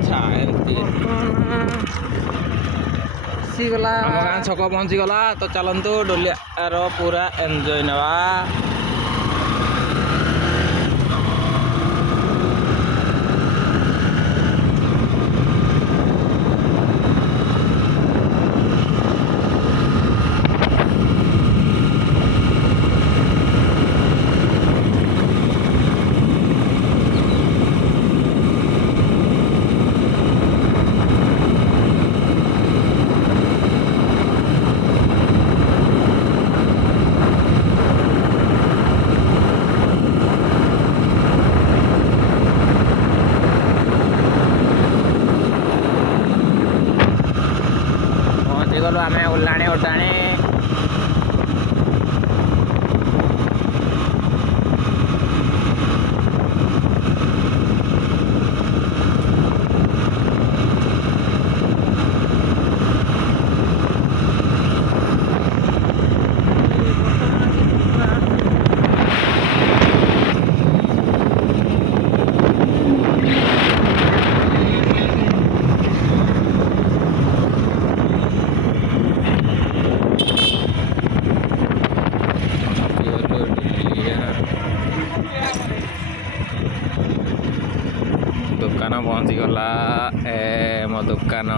ଆଚ୍ଛା ଏମିତି ଆସିଗଲା ଆମ ଗାଁ ଛକ ପହଞ୍ଚିଗଲା। ତ ଚାଲନ୍ତୁ ଡୋଲିଆର ପୁରା ଏନ୍ଜୟ ନେବା। ପହଞ୍ଚିଗଲୁ ଆମେ ଓଲାଣି ଓଟାଣି। ଦୋକାନ ପହଞ୍ଚିଗଲା। ମୋ ଦୋକାନ